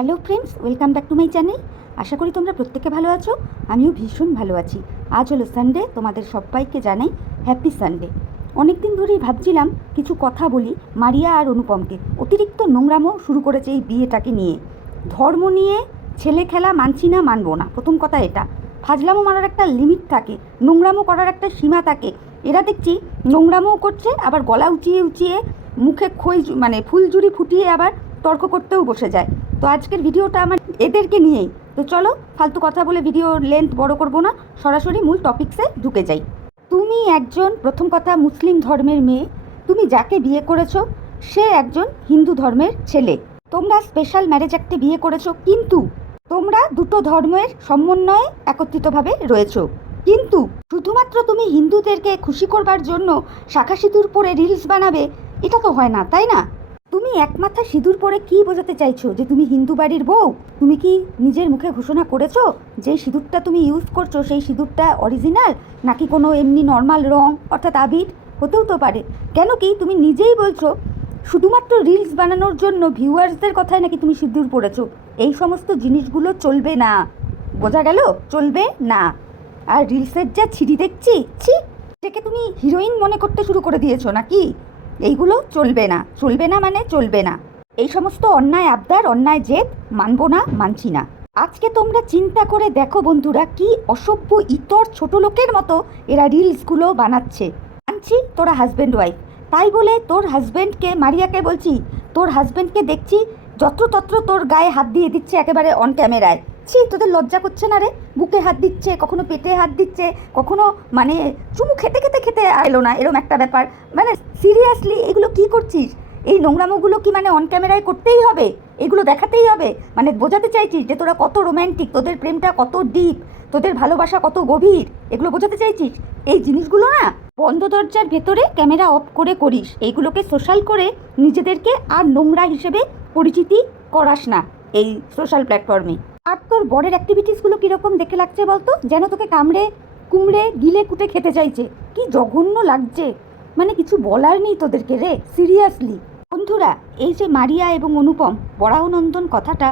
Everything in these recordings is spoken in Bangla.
Hello friends welcome back to my channel আশা করি তোমরা প্রত্যেকে ভালো আছো। আমিও ভীষণ ভালো আছি। আজ হলো সানডে তোমাদের সবাইকে জানাই হ্যাপি সানডে অনেক দিন ধরেই ভাবছিলাম কিছু কথা বলি মারিয়া আর অনুপমকে। অতিরিক্ত নোংরামো শুরু করেছে এই বিয়েটাকে নিয়ে। ধর্ম নিয়ে ছেলে খেলা মানছি না, মানবো না। প্রথম কথা এটা। ফাজলামো মারার একটা লিমিট থাকে, নোংরামো করার একটা সীমা থাকে। এরা দেখছি নোংরামও করছে, আবার গলা উঁচিয়ে উঁচিয়ে মুখে খই মানে ফুলঝুরি ফুটিয়ে আবার তর্ক করতেও বসে যায়। তো আজকের ভিডিওটা আমার এদেরকে নিয়েই। তো চলো, ফালতু কথা বলে ভিডিও লেন্থ বড় করব না, সরাসরি মূল টপিক্সে ঢুকে যাই। তুমি একজন, প্রথম কথা, মুসলিম ধর্মের মেয়ে। তুমি যাকে বিয়ে করেছ, সে একজন হিন্দু ধর্মের ছেলে। তোমরা স্পেশাল ম্যারেজ অ্যাক্টে বিয়ে করেছ, কিন্তু তোমরা দুটো ধর্মের সমন্বয়ে একত্রিতভাবে রয়েছো। কিন্তু শুধুমাত্র তুমি হিন্দুদেরকে খুশি করবার জন্য শাখা সিঁদুর পরে রিলস বানাবে, এটা তো হয় না, তাই না? তুমি একমাথা সিঁদুর পরে কি বোঝাতে চাইছো যে তুমি হিন্দু বাড়ির বউ? তুমি কি নিজের মুখে ঘোষণা করেছ যে সিঁদুরটা তুমি ইউজ করছ, সেই সিঁদুরটা অরিজিনাল নাকি কোনো এমনি নর্মাল রং, অর্থাৎ আবির? হতেও তো পারে। কেন কি তুমি নিজেই বলছো, শুধুমাত্র রিলস বানানোর জন্য ভিউয়ার্সদের কথায় নাকি তুমি সিঁদুর পড়েছো এই সমস্ত জিনিসগুলো চলবে না। বোঝা গেল? চলবে না। আর রিলসের যা ছিঁড়ি দেখছি, ছি থেকে তুমি হিরোইন মনে করতে শুরু করে দিয়েছ নাকি? এইগুলো চলবে না চলবে না মানে চলবে না। এই সমস্ত অন্যায় আবদার, অন্যায় জেদ মানবো না, মানছি না। আজকে তোমরা চিন্তা করে দেখো বন্ধুরা কি অসভ্য ইতর ছোট লোকের মতো এরা রিলসগুলো বানাচ্ছে। মানছি তোরা হাজব্যান্ড ওয়াইফ তাই বলে তোর হাজব্যান্ডকে মারিয়াকে বলছি, তোর হাজব্যান্ডকে দেখছি, যত্রতত্র তোর গায়ে হাত দিয়ে দিচ্ছে একেবারে অন ক্যামেরায় ছি তোদের লজ্জা করছে না রে? বুকে হাত দিচ্ছে, কখনো পেটে হাত দিচ্ছে, কখনো মানে চুমু খেতে খেতে খেতে এলো না, এরম একটা ব্যাপার। মানে সিরিয়াসলি এগুলো কি করছিস? এই নোংরামোগুলো কি মানে অন ক্যামেরায় করতেই হবে? এগুলো দেখাতেই হবে? মানে বোঝাতে চাইছিস যে তোরা কত রোম্যান্টিক তোদের প্রেমটা কত ডিপ তোদের ভালোবাসা কত গভীর, এগুলো বোঝাতে চাইছিস? এই জিনিসগুলো না বন্ধ দরজার ভেতরে ক্যামেরা অফ করে করিস। এইগুলোকে সোশ্যাল করে নিজেদেরকে আর নোংরা হিসেবে পরিচিতি করাস না এই সোশ্যাল প্ল্যাটফর্মে আর তোর বরের অ্যাক্টিভিটিসগুলো কীরকম দেখে লাগছে বলতো? যেন তোকে কামড়ে, কুমড়ে, গিলে কুটে খেতে চাইছে। কি জঘন্য লাগছে। মানে কিছু বলার নেই তোদেরকে রে সিরিয়াসলি বন্ধুরা, এই যে মারিয়া এবং অনুপম বরাহনন্দন কথাটা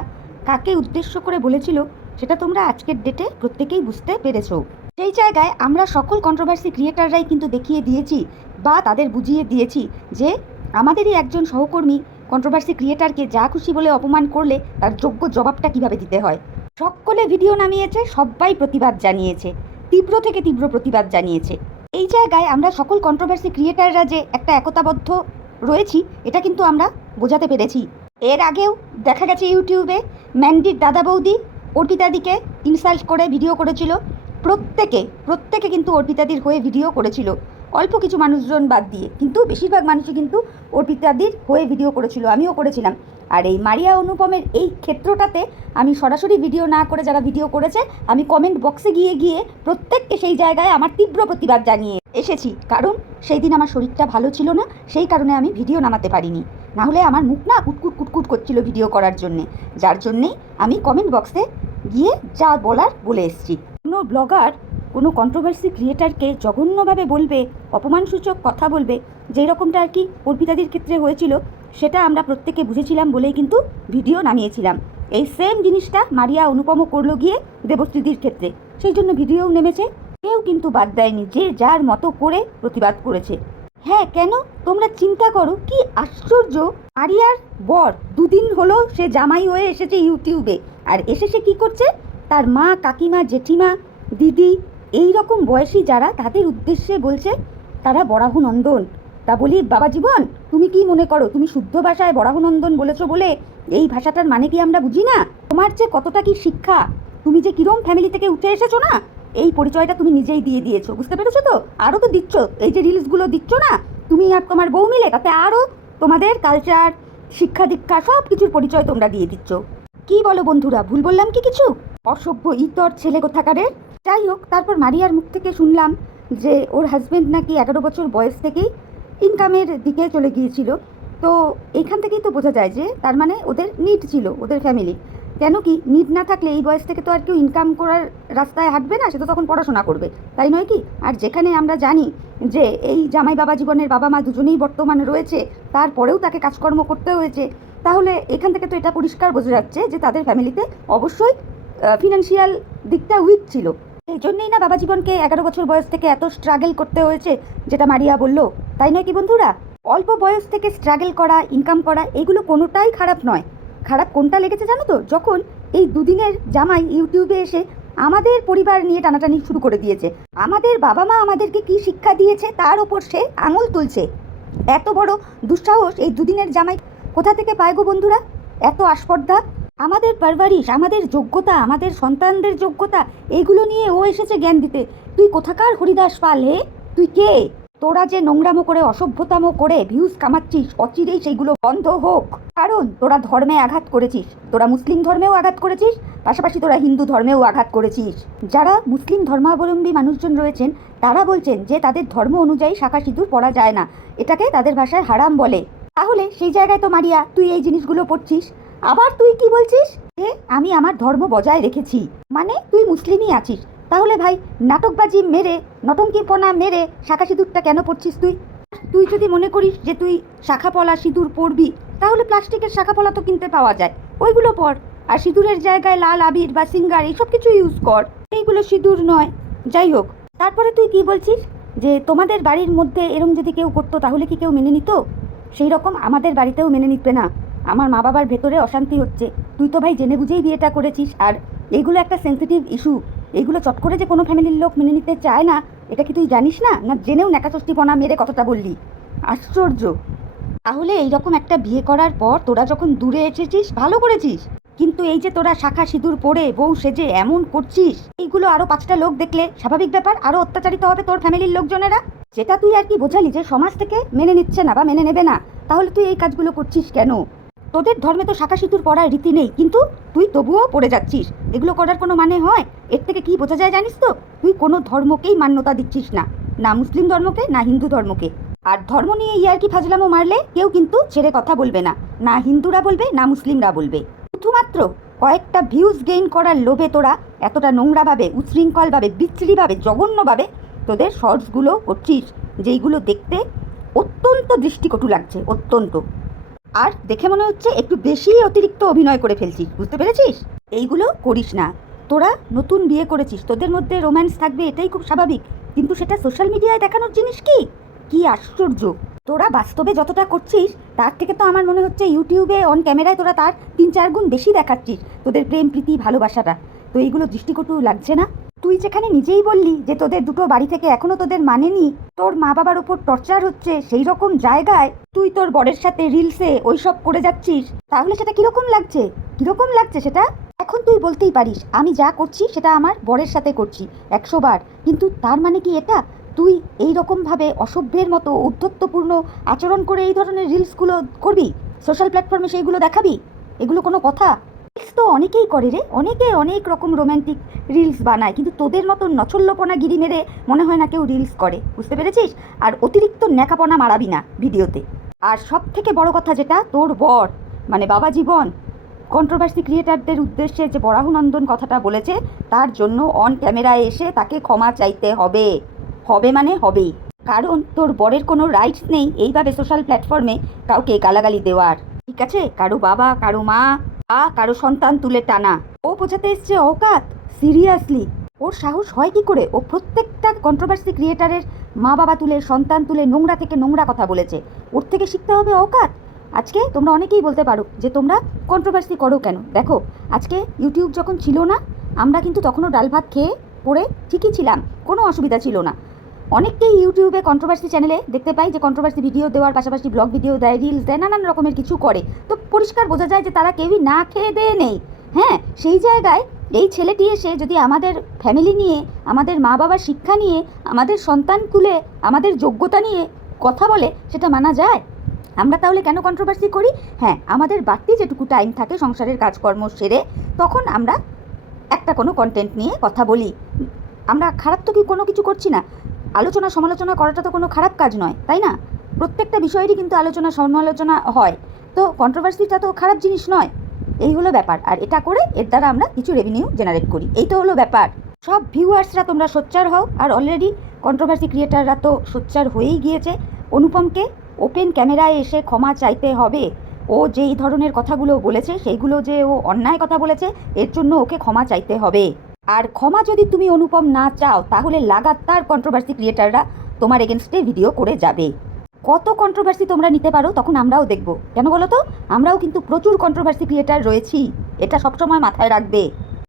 কাকে উদ্দেশ্য করে বলেছিল, সেটা তোমরা আজকের ডেটে প্রত্যেকেই বুঝতে পেরেছ। সেই জায়গায় আমরা সকল কন্ট্রোভার্সি ক্রিয়েটাররাই কিন্তু দেখিয়ে দিয়েছি বা তাদের বুঝিয়ে দিয়েছি যে, আমাদেরই একজন সহকর্মী কন্ট্রোভার্সি ক্রিয়েটারকে যা খুশি বলে অপমান করলে তার যোগ্য জবাবটা কীভাবে দিতে হয়? সকলে ভিডিও নামিয়েছে, সবাই প্রতিবাদ জানিয়েছে, তীব্র থেকে তীব্র প্রতিবাদ জানিয়েছে। এই জায়গায় আমরা সকল কন্ট্রোভার্সি ক্রিয়েটাররা যে একটা একতাবদ্ধ রয়েছি, এটা কিন্তু আমরা বোঝাতে পেরেছি। এর আগেও দেখা গেছে ইউটিউবে, ম্যান্ডির দাদা বৌদি অর্পিতাদিকে ইনসাল্ট করে ভিডিও করেছিল। প্রত্যেকে প্রত্যেকে কিন্তু অর্পিতাদির হয়ে ভিডিও করেছিল। অল্প কিছু মানুষজন বাদ দিয়ে, কিন্তু বেশিরভাগ মানুষই কিন্তু অর্পিতাদির হয়ে ভিডিও করেছিল, আমিও করেছিলাম। আর এই মারিয়া অনুপমের এই ক্ষেত্রটাতে আমি সরাসরি ভিডিও না করে যারা ভিডিও করেছে, আমি কমেন্ট বক্সে গিয়ে গিয়ে প্রত্যেককে সেই জায়গায় আমার তীব্র প্রতিবাদ জানিয়ে এসেছি। কারণ সেই দিন আমার শরীরটা ভালো ছিল না, সেই কারণে আমি ভিডিও নামাতে পারিনি। না হলে আমার মুখ না কুটকুট কুটকুট করছিল ভিডিও করার জন্যে। যার জন্যেই আমি কমেন্ট বক্সে গিয়ে যা বলার বলে এসেছি। কোনো ব্লগার কোনো কন্ট্রোভার্সি ক্রিয়েটারকে জঘন্যভাবে বলবে, অপমানসূচক কথা বলবে, যেই রকমটা আর কি অর্পিতাদির ক্ষেত্রে হয়েছিল, সেটা আমরা প্রত্যেকে বুঝেছিলাম বলেই কিন্তু ভিডিও নামিয়েছিলাম। এই সেম জিনিসটা মারিয়া অনুপমও করল গিয়ে দেবশ্রীদির ক্ষেত্রে। সেই জন্য ভিডিওও নেমেছে, কেউ কিন্তু বাদ দেয়নি যে যার মতো করে প্রতিবাদ করেছে। হ্যাঁ কেন? তোমরা চিন্তা করো, কি আশ্চর্য! আরিয়ার বর দুদিন হলো সে জামাই হয়ে এসেছে ইউটিউবে, আর এসে সে কী করছে? তার মা, কাকিমা, জেঠিমা, দিদি এই রকম বয়সী যারা, তাদের উদ্দেশ্যে বলছে, তারা বরাহনন্দন তা বলি, বাবা জীবন, তুমি কি মনে করো? তুমি শুদ্ধ ভাষায় বরাহনন্দন বলেছ বলে এই ভাষাটার মানে কি আমরা বুঝি না? তোমার যে কতটা কি শিক্ষা, তুমি যে কিরম ফ্যামিলি থেকে উঠে এসেছ না, এই পরিচয়টা তুমি নিজেই দিয়ে দিয়েছ, বুঝতে পেরেছ তো? আরও তো দিচ্ছ, এই যে রিলসগুলো দিচ্ছ না, তুমি আর তোমার বউ মিলে, তাতে আরও তোমাদের কালচার শিক্ষা দীক্ষা সব কিছুর পরিচয় তোমরা দিয়ে দিচ্ছ। কি বলো বন্ধুরা, ভুল বললাম কি কিছু? অসভ্য ইতর ছেলে কোথাকারের? যাই হোক, তারপর মারিয়ার মুখ থেকে শুনলাম যে ওর হাজব্যান্ড নাকি এগারো বছর বয়স থেকেই ইনকামের দিকে চলে গিয়েছিল। তো এখান থেকেই তো বোঝা যায় যে তার মানে ওদের নিট ছিল, ওদের ফ্যামিলি কেন কি নিট না থাকলে এই বয়স থেকে তো আর কেউ ইনকাম করার রাস্তায় হাঁটবে না, সে তো তখন পড়াশোনা করবে। তাই নয় কি? আর যেখানে আমরা জানি যে এই জামাই বাবা জীবনের বাবা মা দুজনেই বর্তমানে রয়েছে, তারপরেও তাকে কাজকর্ম করতে হয়েছে, তাহলে এখান থেকে তো এটা পরিষ্কার বোঝা যাচ্ছে যে তাদের ফ্যামিলিতে অবশ্যই ফিনান্সিয়াল দিকটা উইক ছিল। এই জন্যই না বাবা জীবনকে এগারো বছর বয়স থেকে এত স্ট্রাগল করতে হয়েছে, যেটা মারিয়া বলল। তাই নয় কি বন্ধুরা? অল্প বয়স থেকে স্ট্রাগল করা ইনকাম করা, এগুলো কোনোটাই খারাপ নয়। খারাপ কোনটা লেগেছে জানো তো? যখন এই দুদিনের জামাই ইউটিউবে এসে আমাদের পরিবার নিয়ে টানাটানি শুরু করে দিয়েছে। আমাদের বাবা মা আমাদেরকে কি শিক্ষা দিয়েছে তার ওপর সে আঙুল তুলছে। এত বড় দুঃসাহস এই দুদিনের জামাই কোথা থেকে পায় গো বন্ধুরা? এত আস্পর্ধা? আমাদের পারভারিশ, আমাদের যোগ্যতা, আমাদের সন্তানদের যোগ্যতা এইগুলো নিয়ে ও এসেছে জ্ঞান দিতে। তুই কোথাকার হরিদাস পাল হে? তুই কে? তোরা যে নোংরামো করে, অসভ্যতামো করে ভিউজ কামাচ্ছিস, অচিরেই সেইগুলো বন্ধ হোক। কারণ তোরা ধর্মে আঘাত করেছিস। তোরা মুসলিম ধর্মেও আঘাত করেছিস, পাশাপাশি তোরা হিন্দু ধর্মেও আঘাত করেছিস। যারা মুসলিম ধর্মাবলম্বী মানুষজন রয়েছেন, তারা বলছেন যে তাদের ধর্ম অনুযায়ী শাখা সিঁদুর পরা যায় না। এটাকে তাদের ভাষায় হারাম বলে। তাহলে সেই জায়গায় তো মারিয়া, তুই এই জিনিসগুলো পড়ছিস? আবার তুই কি বলছিস? যে আমি আমার ধর্ম বজায় রেখেছি। মানে তুই মুসলিমই আছিস। তাহলে ভাই, নাটকবাজি মেরে, নটঙ্কিপনা মেরে শাখা সিঁদুরটা কেন পড়ছিস তুই? তুই যদি মনে করিস যে তুই শাখা পলা সিঁদুর পরবি তাহলে প্লাস্টিকের শাখা পলা তো কিনতে পাওয়া যায়। ওইগুলো পর। আর সিঁদুরের জায়গায় লাল আবির বা সিঙ্গার, এইসব কিছু ইউজ কর। এইগুলো সিঁদুর নয়। যাই হোক, তারপরে তুই কি বলছিস? যে তোমাদের বাড়ির মধ্যে এরম যদি কেউ করতো, তাহলে কি কেউ মেনে নিত? সেই রকম আমাদের বাড়িতেও মেনে নিতে না। আমার মা বাবার ভেতরে অশান্তি হচ্ছে। তুই তো ভাই জেনে বুঝেই বিয়েটা করেছিস। আর এইগুলো একটা সেন্সিটিভ ইস্যু এইগুলো চট করে যে কোনো ফ্যামিলির লোক মেনে নিতে চায় না, এটা কি তুই জানিস না? না জেনেও ন্যাকাচষ্টিপনা মেরে কতটা বললি? আশ্চর্য। তাহলে এইরকম একটা বিয়ে করার পর তোরা যখন দূরে এসেছিস, ভালো করেছিস। কিন্তু এই যে তোরা শাখা সিঁদুর পরে বউ সেজে এমন করছিস, এইগুলো আরও পাঁচটা লোক দেখলে স্বাভাবিক ব্যাপার, আরও অত্যাচারিত হবে তোর ফ্যামিলির লোকজনেরা? যেটা তুই আর কি বোঝালি যে সমাজ থেকে মেনে নিচ্ছে না বা মেনে নেবে না, তাহলে তুই এই কাজগুলো করছিস কেন? তোদের ধর্মে তো শাখা সিঁদুর পড়ার রীতি নেই, কিন্তু তুই তবুও পড়ে যাচ্ছিস। এগুলো করার কোনো মানে হয়? এর থেকে কি বোঝা যায় জানিস তো? তুই কোনো ধর্মকেই মান্যতা দিচ্ছিস না না মুসলিম ধর্মকে, না হিন্দু ধর্মকে। আর ধর্ম নিয়ে ইয়ার কি ফাজলামো মারলে, কেউ কিন্তু ছেড়ে কথা বলবে না না হিন্দুরা বলবে, না মুসলিমরা বলবে। শুধুমাত্র কয়েকটা ভিউজ গেইন করার লোভে তোরা এতটা নোংরাভাবে, উচ্ছৃঙ্খলভাবে, বিচ্ছিরিভাবে, জঘন্যভাবে তোদের শর্টসগুলো করছিস, যেইগুলো দেখতে অত্যন্ত দৃষ্টিকটু লাগছে, অত্যন্ত। আর দেখে মনে হচ্ছে একটু বেশি অতিরিক্ত অভিনয় করে ফেলছিস বুঝতে পেরেছিস? এইগুলো করিস না। তোরা নতুন বিয়ে করেছিস, তোদের মধ্যে রোম্যান্স থাকবে এটাই খুব স্বাভাবিক। কিন্তু সেটা সোশ্যাল মিডিয়ায় দেখানোর জিনিস কি? কি আশ্চর্য। তোরা বাস্তবে যতটা করছিস, তার থেকে তো আমার মনে হচ্ছে ইউটিউবে অন ক্যামেরায় তোরা তার তিন চার গুণ বেশি দেখাচ্ছিস, তোদের প্রেম, প্রীতি, ভালোবাসাটা। তো এইগুলো দৃষ্টিকটু লাগছে না? তুই যেখানে নিজেই বললি যে তোদের দুটো বাড়ি থেকে এখনও তোদের মানেনি তোর মা বাবার উপর টর্চার হচ্ছে সেই রকম জায়গায় তুই তোর বরের সাথে রিলসে ওইসব করে যাচ্ছিস, তাহলে সেটা কীরকম লাগছে? কীরকম লাগছে সেটা? এখন তুই বলতেই পারিস, আমি যা করছি সেটা আমার বরের সাথে করছি, একশো বার। কিন্তু তার মানে কি এটা? তুই এই রকমভাবে অসভ্যের মতো উদ্ধত্তপূর্ণ আচরণ করে এই ধরনের রিলসগুলো করবি? সোশ্যাল প্ল্যাটফর্মে সেইগুলো দেখাবি? এগুলো কোনো কথা? রিলস তো অনেকেই করে রে। অনেকে অনেক রকম রোম্যান্টিক রিলস বানায়, কিন্তু তোদের মতো নছল্যপনা গিরি মেরে মনে হয় না কেউ রিলস করে। বুঝতে পেরেছিস? আর অতিরিক্ত ন্যাকাপনা মারাবি না ভিডিওতে। আর সব থেকে বড় কথা যেটা, তোর বর মানে বাবা জীবন কন্ট্রোভার্সি ক্রিয়েটারদের উদ্দেশ্যে যে বরাহনন্দন কথাটা বলেছে, তার জন্য অন ক্যামেরায় এসে তাকে ক্ষমা চাইতে হবে। হবে মানে হবেই। কারণ তোর বরের কোনো রাইটস নেই এইভাবে সোশ্যাল প্ল্যাটফর্মে কাউকে গালাগালি দেওয়ার। ঠিক আছে? কারও বাবা, কারও মা বা কারও সন্তান তুলে টানা। ও বোঝাতে এসছে অকাত, সিরিয়াসলি। ওর সাহস হয় কি করে? ও প্রত্যেকটা কন্ট্রোভার্সি ক্রিয়েটারের মা বাবা তুলে, সন্তান তুলে, নোংরা থেকে নোংরা কথা বলেছে। ওর থেকে শিখতে হবে অকাত। আজকে তোমরা অনেকেই বলতে পারো যে তোমরা কন্ট্রোভার্সি করো কেন? দেখো, আজকে ইউটিউব যখন ছিল না, আমরা কিন্তু তখনও ডাল ভাত খেয়ে পড়ে ঠিকই ছিলাম। কোনো অসুবিধা ছিল না। অনেককেই ইউটিউবে কন্ট্রোভার্সি চ্যানেলে দেখতে পাই যে কন্ট্রোভার্সি ভিডিও দেওয়ার পাশাপাশি ব্লগ ভিডিও দেয় রিলস দেয়, নানান রকমের কিছু করে। তো পরিষ্কার বোঝা যায় যে তারা কেউই না খেয়ে দেয়ে নেই। হ্যাঁ সেই জায়গায় এই ছেলেটি এসে যদি আমাদের ফ্যামিলি নিয়ে, আমাদের মা বাবার শিক্ষা নিয়ে, আমাদের সন্তান তুলে আমাদের যোগ্যতা নিয়ে কথা বলে, সেটা মানা যায়? আমরা তাহলে কেন কন্ট্রোভার্সি করি? হ্যাঁ আমাদের বাড়তি যেটুকু টাইম থাকে সংসারের কাজকর্ম সেরে, তখন আমরা একটা কোনো কন্টেন্ট নিয়ে কথা বলি। আমরা খারাপ তো কি কোনো কিছু করছি না? আলোচনা সমালোচনা করাটা তো কোনো খারাপ কাজ নয়, তাই না? প্রত্যেকটা বিষয়েরই কিন্তু আলোচনা সমালোচনা হয়। তো কন্ট্রোভার্সিটা তো খারাপ জিনিস নয়। এই হলো ব্যাপার। আর এটা করে এর দ্বারা আমরা কিছু রেভিনিউ জেনারেট করি। এই তো হলো ব্যাপার। সব ভিউয়ার্সরা তোমরা সোচ্চার হও। আর অলরেডি কন্ট্রোভার্সি ক্রিয়েটাররা তো সোচ্চার হয়েই গিয়েছে। অনুপমকে ওপেন ক্যামেরায় এসে ক্ষমা চাইতে হবে। ও যেই ধরনের কথাগুলো বলেছে, সেইগুলো যে ও অন্যায় কথা বলেছে, এর জন্য ওকে ক্ষমা চাইতে হবে। আর ক্ষমা যদি তুমি অনুপম না চাও, তাহলে লাগাতার কন্ট্রোভার্সি ক্রিয়েটাররা তোমার এগেনস্টে ভিডিও করে যাবে। কত কন্ট্রোভার্সি তোমরা নিতে পারো, তখন আমরাও দেখব। কেন বলো তো আমরাও কিন্তু প্রচুর কন্ট্রোভার্সি ক্রিয়েটার রয়েছি। এটা সবসময় মাথায় রাখবে।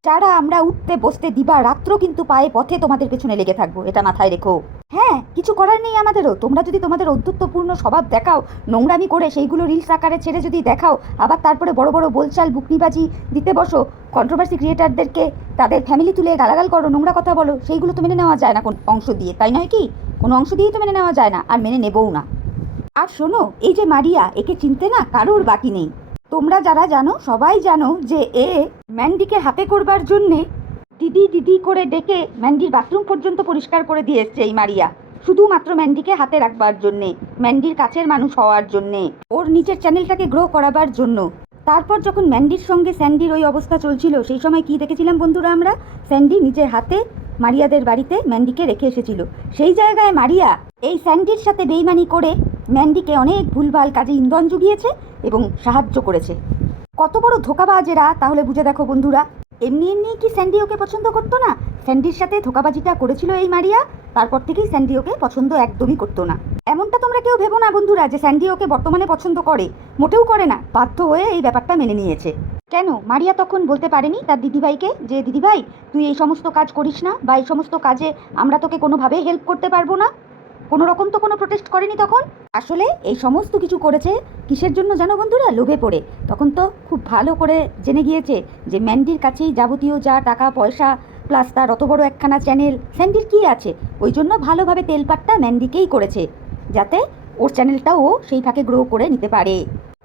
যারা আমরা উঠতে, বসতে, দিবা, রাত্র কিন্তু পায়ে পথে তোমাদের পেছনে লেগে থাকব। এটা মাথায় রেখো। হ্যাঁ কিছু করার নেই আমাদেরও। তোমরা যদি তোমাদের অধ্যত্বপূর্ণ স্বভাব দেখাও, নোংরামি করে সেইগুলো রিলস আকারে ছেড়ে যদি দেখাও, আবার তারপরে বড় বড় বোলচাল, বুকনিবাজি দিতে বসো কন্ট্রোভার্সি ক্রিয়েটারদেরকে তাদের ফ্যামিলি তুলে গালাগাল করো, নোংরা কথা বলো, সেইগুলো তো মেনে নেওয়া যায় না কোন অংশ দিয়ে, তাই নয় কি? কোনো অংশ দিয়েই তো মেনে নেওয়া যায় না, আর মেনে নেবও না। আর শোনো, এই যে মারিয়া, একে চিনতে না কারোর বাকি নেই। তোমরা যারা জানো, সবাই জানো যে এ ম্যান্ডিকে হাতে করবার জন্যে দিদি দিদি করে ডেকে ম্যান্ডির বাথরুম পর্যন্ত পরিষ্কার করে দিয়ে এসছে এই মারিয়া। শুধুমাত্র ম্যান্ডিকে হাতে রাখবার জন্যে, ম্যান্ডির কাছের মানুষ হওয়ার জন্যে, ওর নিচের চ্যানেলটাকে গ্রো করাবার জন্য। তারপর যখন ম্যান্ডির সঙ্গে স্যান্ডির ওই অবস্থা চলছিল, সেই সময় কি দেখেছিলাম বন্ধুরা আমরা? স্যান্ডি নিজের হাতে মারিয়াদের বাড়িতে ম্যান্ডিকে রেখে এসেছিল। সেই জায়গায় মারিয়া এই স্যান্ডির সাথে বেইমানি করে ম্যান্ডিকে অনেক ভুলভাল কাজে ইন্ধন জুগিয়েছে এবং সাহায্য করেছে। কত বড় ধোকাবাজ এরা, তাহলে বুঝে দেখো বন্ধুরা। এমনি এমনি কি স্যান্ডি ওকে পছন্দ করতো না? স্যান্ডির সাথে ধোকাবাজিটা করেছিল এই মারিয়া? তারপর থেকেই স্যান্ডি ওকে পছন্দ একদমই করতো না। এমনটা তোমরা কেউ ভেবো না বন্ধুরা যে স্যান্ডি ওকে বর্তমানে পছন্দ করে। মোটেও করে না, বাধ্য হয়ে এই ব্যাপারটা মেনে নিয়েছে। কেন? মারিয়া তখন বলতে পারেনি তার দিদিভাইকে যে, দিদিভাই, তুই এই সমস্ত কাজ করিস না বা এই সমস্ত কাজে আমরা তোকে কোনোভাবে হেল্প করতে পারব না? কোনো রকম তো কোনো প্রোটেস্ট করেনি তখন? আসলে এই সমস্ত কিছু করেছে কিসের জন্য জানো বন্ধুরা? লোভে পড়ে। তখন তো খুব ভালো করে জেনে গিয়েছে যে ম্যান্ডির কাছেই যাবতীয় যা টাকা, পয়সা প্লাস তার অত বড় একখানা চ্যানেল স্যান্ডির কী আছে? ওই জন্য ভালোভাবে তেলপাটটা ম্যান্ডিকেই করেছে, যাতে ওর চ্যানেলটাও সেই ফাঁকে গ্রো করে নিতে পারে।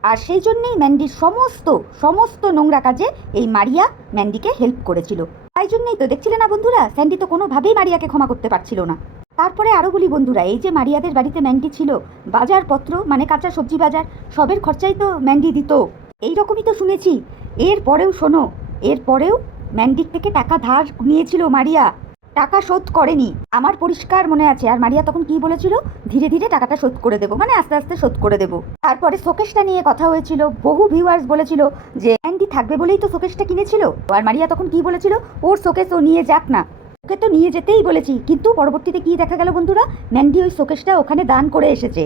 আর সেই জন্যেই ম্যান্ডির সমস্ত সমস্ত নোংরা কাজে এই মারিয়া ম্যান্ডিকে হেল্প করেছিল। তাই জন্যই তো, দেখছিলে না বন্ধুরা? স্যান্ডি তো কোনোভাবেই মারিয়াকে ক্ষমা করতে পারছিল না। তারপরে আরও বলি বন্ধুরা, এই যে মারিয়াদের বাড়িতে ম্যান্ডি ছিল বাজারপত্র মানে কাঁচা সবজি বাজার, সবের খরচাই তো ম্যান্ডি দিত। এই রকমই তো শুনেছি। এর পরেও শোনো, এর পরেও ম্যান্ডির থেকে টাকা ধার নিয়েছিল মারিয়া। টাকা শোধ করেনি। আমার পরিষ্কার মনে আছে, আর মারিয়া তখন কি বলেছিল? ধীরে ধীরে টাকাটা শোধ করে দেবো মানে আস্তে আস্তে শোধ করে দেবো। তারপরে শোকেশটা নিয়ে কথা হয়েছিল, বহু ভিউয়ার্স বলেছিল যে অ্যান্ডি থাকবে বলেই তো শোকেশটা কিনেছিল। আর মারিয়া তখন কি বলেছিল? ওর শোকেস ও নিয়ে যাক না। ওকে তো নিয়ে যেতেই বলেছি। কিন্তু পরবর্তীতে কি দেখা গেল বন্ধুরা? ম্যান্ডি ওই শোকেসটা ওখানে দান করে এসেছে।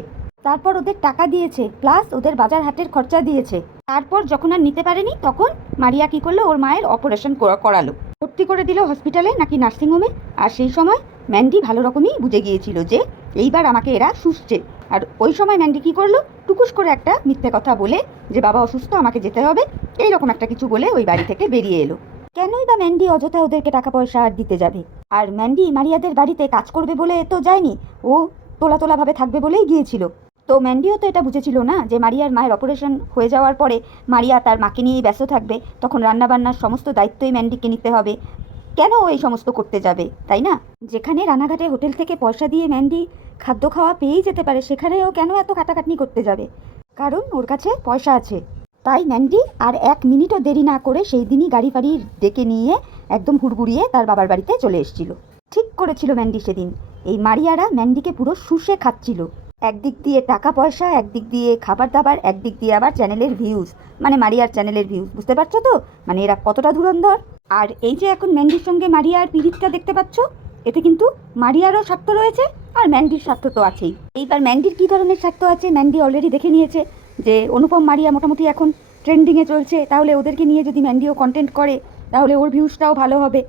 তারপর ওদের টাকা দিয়েছে, প্লাস ওদের বাজার হাটের খরচা দিয়েছে। তারপর যখন আর নিতে পারেনি, তখন মারিয়া কি করল? ওর মায়ের অপারেশন করালো। ভর্তি করে দিল হসপিটালে, নাকি নার্সিংহোমে আর সেই সময় ম্যান্ডি ভালো রকমই বুঝে গিয়েছিল যে, এইবার আমাকে এরা শুষছে আর ওই সময় ম্যান্ডি কি করল? টুকুস করে একটা মিথ্যে কথা বলে যে, বাবা অসুস্থ, আমাকে যেতে হবে। এই রকম একটা কিছু বলে ওই বাড়ি থেকে বেরিয়ে এলো। কেনই বা ম্যান্ডি অযথা ওদেরকে টাকা পয়সা আর দিতে যাবে? আর ম্যান্ডি মারিয়াদের বাড়িতে কাজ করবে বলে তো যায়নি। ও তোলা তোলাভাবে থাকবে বলেই গিয়েছিল। তো ম্যান্ডিও তো এটা বুঝেছিল না যে মারিয়ার মায়ের অপারেশন হয়ে যাওয়ার পরে মারিয়া তার মাকে নিয়েই ব্যস্ত থাকবে। তখন রান্নাবান্নার সমস্ত দায়িত্বই ম্যান্ডিকে নিতে হবে। কেন এই সমস্ত করতে যাবে, তাই না? যেখানে রানাঘাটে হোটেল থেকে পয়সা দিয়ে ম্যান্ডি খাদ্য খাওয়া পেয়েই যেতে পারে সেখানেও কেন এত কাটাকাটনি করতে যাবে? কারণ ওর কাছে পয়সা আছে। তাই ম্যান্ডি আর এক মিনিটও দেরি না করে সেই দিনই গাড়ি ফাড়ি ডেকে নিয়ে একদম হুড়গুড়িয়ে তার বাবার বাড়িতে চলে এসেছিল। ঠিক করেছিল ম্যান্ডি সেদিন। এই মারিয়ারা ম্যান্ডিকে পুরো শুষে খাচ্ছিল। একদিক দিয়ে টাকা পয়সা, একদিক দিয়ে খাবার দাবার, একদিক দিয়ে আবার চ্যানেলের ভিউজ মানে মারিয়ার চ্যানেলের ভিউজ বুঝতে পারছ তো? মানে এরা কতটা ধুরন্ধর। আর এই যে এখন ম্যান্ডির সঙ্গে মারিয়ার পিরিতটা দেখতে পাচ্ছ, এতে কিন্তু মারিয়ারও স্বার্থ রয়েছে, আর ম্যান্ডির স্বার্থ তো আছেই। এইবার ম্যান্ডির কী ধরনের স্বার্থ আছে, ম্যান্ডি অলরেডি দেখে নিয়েছে। যে অনুপম মারিয়া মোটামুটি এখন ট্রেন্ডিংয়ে চলছে, তাহলে ওদেরকে নিয়ে যদি ম্যান্ডিও কন্টেন্ট করে, তাহলে ওর ভিউজটাও ভালো হবে।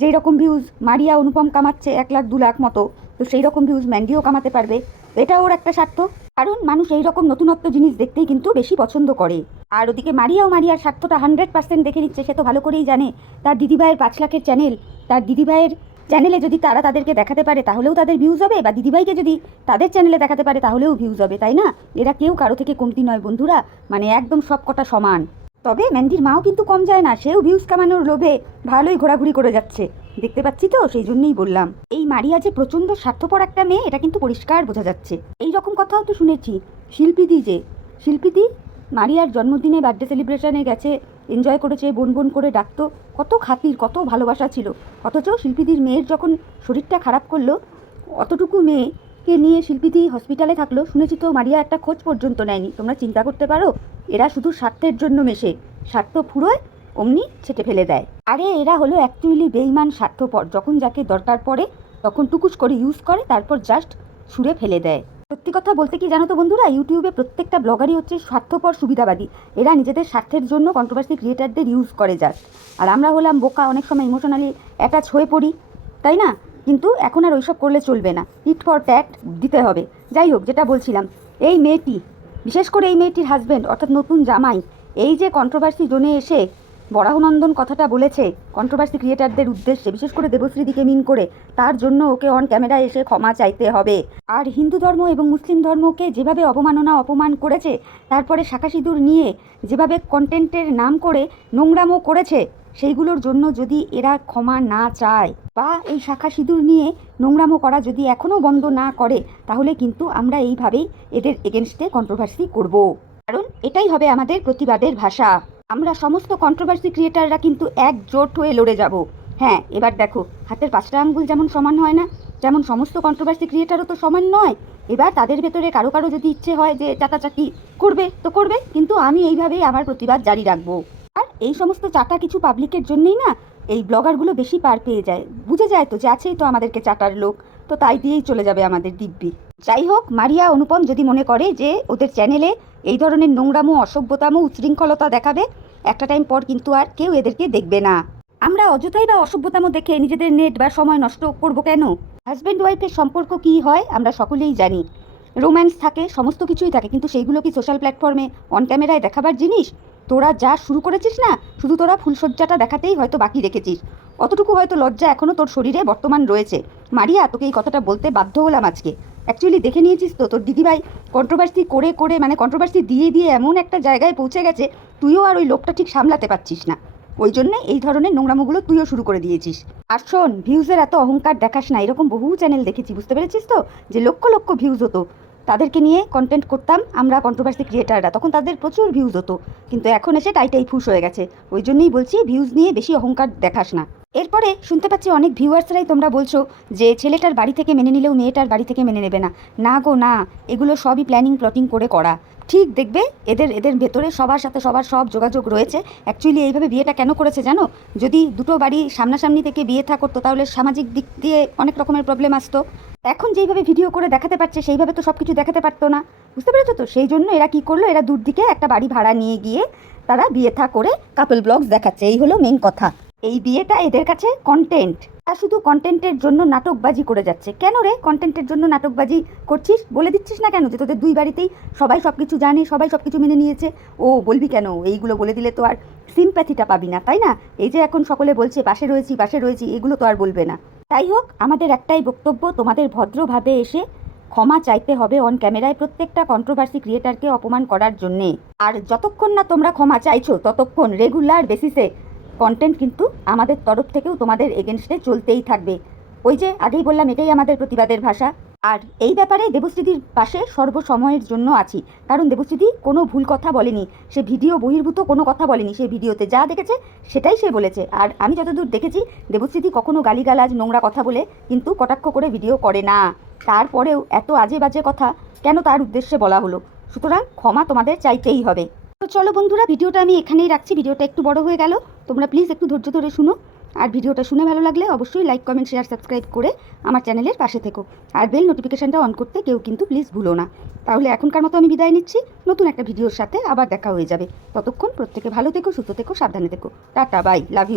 যেই রকম ভিউজ মারিয়া, অনুপম কামাচ্ছে এক লাখ, দু লাখ মতো, তো সেই রকম ভিউজ ম্যান্ডিও কামাতে পারবে। এটা ওর একটা স্বার্থ। কারণ মানুষ এই রকম নতুনত্ব জিনিস দেখতেই কিন্তু বেশি পছন্দ করে। আর ওদিকে মারিয়াও মারিয়ার স্বার্থটা হান্ড্রেড পার্সেন্ট দেখে নিচ্ছে, সে তো ভালো করেই জানে। তার দিদিভাইয়ের পাঁচ লাখের চ্যানেল তার দিদিভাইয়ের চ্যানেলে যদি তারা তাদেরকে দেখাতে পারে, তাহলেও তাদের ভিউজ হবে বা দিদিভাইকে যদি তাদের চ্যানেলে দেখাতে পারে, তাহলেও ভিউজ হবে, তাই না? এরা কেউ কারও থেকে কমতি নয়, বন্ধুরা। মানে একদম সব কটা সমান। তবে ম্যান্ডির মাও কিন্তু কম যায় না, সেও ভিউজ কামানোর লোভে ভালোই ঘোরাঘুরি করে যাচ্ছে। দেখতে পাচ্ছি তো? সেই জন্যই বললাম। এই মারিয়া যে প্রচণ্ড স্বার্থপর একটা মেয়ে, এটা কিন্তু পরিষ্কার বোঝা যাচ্ছে। এই রকম কথাও তো শুনেছি। শিল্পীদি যে, শিল্পীদি মারিয়ার জন্মদিনে বার্থডে সেলিব্রেশনে গেছে এনজয় করেছে, বোন বোন করে ডাকতো, কত খাতির, কত ভালোবাসা ছিল। অথচ শিল্পীদির মেয়ের যখন শরীরটা খারাপ করল, অতটুকু মেয়ে মারিয়াকে নিয়ে শিল্পীদি হসপিটালে থাকল, শুনেছি তো মারিয়া একটা খোঁজ পর্যন্ত নেয়নি। তোমরা চিন্তা করতে পারো, এরা শুধু স্বার্থের জন্য মেশে। স্বার্থ ফুরোয় অমনি ছেটে ফেলে দেয়। আরে, এরা হলো অ্যাকচুয়ালি বেইমান স্বার্থপর। যখন যাকে দরকার পড়ে, তখন টুকুস করে ইউজ করে, তারপর জাস্ট ছুঁড়ে ফেলে দেয়। সত্যি কথা বলতে কি জানো তো বন্ধুরা? ইউটিউবে প্রত্যেকটা ব্লগারই হচ্ছে স্বার্থপর, সুবিধাবাদী। এরা নিজেদের স্বার্থের জন্য কন্ট্রোভার্সি ক্রিয়েটারদের ইউজ করে জাস্ট আর আমরা হলাম বোকা, অনেক সময় ইমোশনালি অ্যাটাচ হয়ে পড়ি, তাই না? কিন্তু এখন আর ওইসব করলে চলবে না। ইট ফর ট্যাট দিতে হবে। যাই হোক, যেটা বলছিলাম, এই মেয়েটি, বিশেষ করে এই মেয়েটির হাজব্যান্ড অর্থাৎ নতুন জামাই, এই যে কন্ট্রোভার্সি জোনে এসে বরাহনন্দন কথাটা বলেছে কন্ট্রোভার্সি ক্রিয়েটারদের উদ্দেশ্যে, বিশেষ করে দেবশ্রীদিকে মিন করে। তার জন্য ওকে অন ক্যামেরায় এসে ক্ষমা চাইতে হবে। আর হিন্দু ধর্ম এবং মুসলিম ধর্মকে যেভাবে অবমাননা, অপমান করেছে, তারপরে শাখা সিঁদুর নিয়ে যেভাবে কন্টেন্টের নাম করে নোংরামও করেছে, সেইগুলোর জন্য যদি এরা ক্ষমা না চায়, বা এই শাখা সিঁদুর নিয়ে নোংরামো করা যদি এখনও বন্ধ না করে, তাহলে কিন্তু আমরা এইভাবেই এদের এগেনস্টে কন্ট্রোভার্সি করব। কারণ এটাই হবে আমাদের প্রতিবাদের ভাষা। আমরা সমস্ত কন্ট্রোভার্সি ক্রিয়েটাররা কিন্তু একজোট হয়ে লড়ে যাব। হ্যাঁ এবার দেখো, হাতের পাঁচটা আঙ্গুল যেমন সমান হয় না, যেমন সমস্ত কন্ট্রোভার্সি ক্রিয়েটারও তো সমান নয়, এবার তাদের ভেতরে কারও কারও যদি ইচ্ছে হয় যে চাটাচাটি করবে, তো করবে, কিন্তু আমি এইভাবেই আমার প্রতিবাদ জারি রাখব। আর এই সমস্ত চাটা কিছু পাবলিকের জন্যই না, এই ব্লগারগুলো বেশি পার পেয়ে যায়। বুঝে যায় তো, যে আছেই তো আমাদেরকে চাটার লোক, তো তাই দিয়েই চলে যাবে আমাদের দিব্যি। যাই হোক মারিয়া অনুপম যদি মনে করে যে ওদের চ্যানেলে এই ধরনের নোংরামো, অসভ্যতামো, উচ্ছৃঙ্খলতা দেখাবে, একটা টাইম পর কিন্তু আর কেউ এদেরকে দেখবে না। আমরা অযথাই বা অসভ্যতামো দেখে নিজেদের নেট বা সময় নষ্ট করব কেন? হাজব্যান্ড ওয়াইফের সম্পর্ক কি হয়, আমরা সকলেই জানি। রোম্যান্স থাকে, সমস্ত কিছুই থাকে, কিন্তু সেইগুলো কি সোশ্যাল প্ল্যাটফর্মে, অন ক্যামেরায় দেখাবার জিনিস? তোরা যা শুরু করেছিস না, শুধু তোরা ফুলসজ্জাটা দেখাতেই হয়তো বাকি রেখেছিস। অতটুকু হয়তো লজ্জা এখনও তোর শরীরে বর্তমান রয়েছে। মারিয়া, তোকে এই কথাটা বলতে বাধ্য হলাম আজকে। অ্যাকচুয়ালি দেখে নিয়েছিস তো, তোর দিদিভাই কন্ট্রোভার্সি করে করে মানে কন্ট্রোভার্সি দিয়ে দিয়ে এমন একটা জায়গায় পৌঁছে গেছে, তুইও আর ওই লোকটা ঠিক সামলাতে পারছিস না। ওই জন্যে এই ধরনের নোংরামোগুলো তুইও শুরু করে দিয়েছিস। আর শোন ভিউজের এত অহংকার দেখাস না, এরকম বহু চ্যানেল দেখেছি, বুঝতে পেরেছিস তো? যে লক্ষ লক্ষ ভিউজ হতো। তাদেরকে নিয়ে কন্টেন্ট করতাম আমরা কন্ট্রোভার্সি ক্রিয়েটাররা তখন তাদের প্রচুর ভিউজ হতো। কিন্তু এখন এসে টাইটাই ফুস হয়ে গেছে। ওই জন্যই বলছি ভিউজ নিয়ে বেশি অহংকার দেখাস না। এরপরে শুনতে পাচ্ছি অনেক ভিউয়ার্সরাই তোমরা বলছো যে ছেলেটার বাড়ি থেকে মেনে নিলেও মেয়েটার বাড়ি থেকে মেনে নেবে না। না গো, না, এগুলো সবই প্ল্যানিং প্লটিং করে করা। ঠিক দেখবে, এদের এদের ভেতরে সবার সাথে সবার সব যোগাযোগ রয়েছে। অ্যাকচুয়ালি এইভাবে বিয়েটা কেন করেছে জানো? যদি দুটো বাড়ি সামনাসামনি থেকে বিয়ে থা করতো, তাহলে সামাজিক দিক দিয়ে অনেক রকমের প্রবলেম আসতো। এখন যেইভাবে ভিডিও করে দেখাতে পারছে, সেইভাবে তো সব কিছু দেখাতে পারতো না। বুঝতে পেরেছ তো? সেই জন্য এরা কি করল? এরা দূর দিকে একটা বাড়ি ভাড়া নিয়ে গিয়ে তারা বিয়ে থা করে কাপল ব্লগস দেখাচ্ছে। এই হলো মেন কথা। এই বিয়েটা এদের কাছে কন্টেন্ট আর শুধু কন্টেন্টের জন্য নাটকবাজি করে যাচ্ছে। কেন রে? কন্টেন্টের জন্য নাটকবাজি করছিস? বলে দিচ্ছিস না কেন যে তোদের দুই বাড়িতেই সবাই সব কিছু জানে, সবাই সব কিছু মেনে নিয়েছে? ও বলবি কেন? এইগুলো বলে দিলে তো আর সিম্প্যাথিটা পাবি না, তাই না? এই যে এখন সকলে বলছে, পাশে রয়েছি পাশে রয়েছি এগুলো তো আর বলবে না। তাই হোক, আমাদের একটাই বক্তব্য, তোমাদের ভদ্রভাবে এসে ক্ষমা চাইতে হবে অন ক্যামেরায় প্রত্যেকটা কন্ট্রোভার্সি ক্রিয়েটারকে অপমান করার জন্যে। আর যতক্ষণ না তোমরা ক্ষমা চাইছো, ততক্ষণ রেগুলার বেসিসে কন্টেন্ট কিন্তু আমাদের তরফ থেকেও তোমাদের এগেনস্টে চলতেই থাকবে। ওই যে আগেই বললাম, এটাই আমাদের প্রতিবাদের ভাষা। আর এই ব্যাপারে দেবশ্রীদির পাশে সর্বসময়ের জন্য আছি। কারণ দেবশ্রীদি কোনো ভুল কথা বলেনি। সে ভিডিও বহির্ভূত কোনো কথা বলেনি সে ভিডিওতে। যা দেখেছে, সেটাই সে বলেছে। আর আমি যতদূর দেখেছি, দেবশ্রীদি কখনো গালিগালাজ, নোংরা কথা বলে কিন্তু কটাক্ষ করে ভিডিও করে না। তারপরেও এত আজে বাজে কথা কেন তার উদ্দেশ্যে বলা হলো? সুতরাং ক্ষমা তোমাদের চাইতেই হবে। তো চলো বন্ধুরা, ভিডিওটা আমি এখানেই রাখছি। ভিডিওটা একটু বড় হয়ে গেল। তোমরা প্লিজ একটু ধৈর্য ধরে শুনো। আর ভিডিওটা শুনে ভালো লাগলে অবশ্যই লাইক কমেন্ট শেয়ার সাবস্ক্রাইব করে আমার চ্যানেলের পাশে থেকো। আর বেল নোটিফিকেশানটা অন করতে কেউ কিন্তু প্লিজ ভুলো না। তাহলে এখনকার মতো আমি বিদায় নিচ্ছি। নতুন একটা ভিডিওর সাথে আবার দেখা হয়ে যাবে। ততক্ষণ প্রত্যেকে ভালো থেকো, সুস্থ থেকো, সাবধানে থেকো। Tata bye love you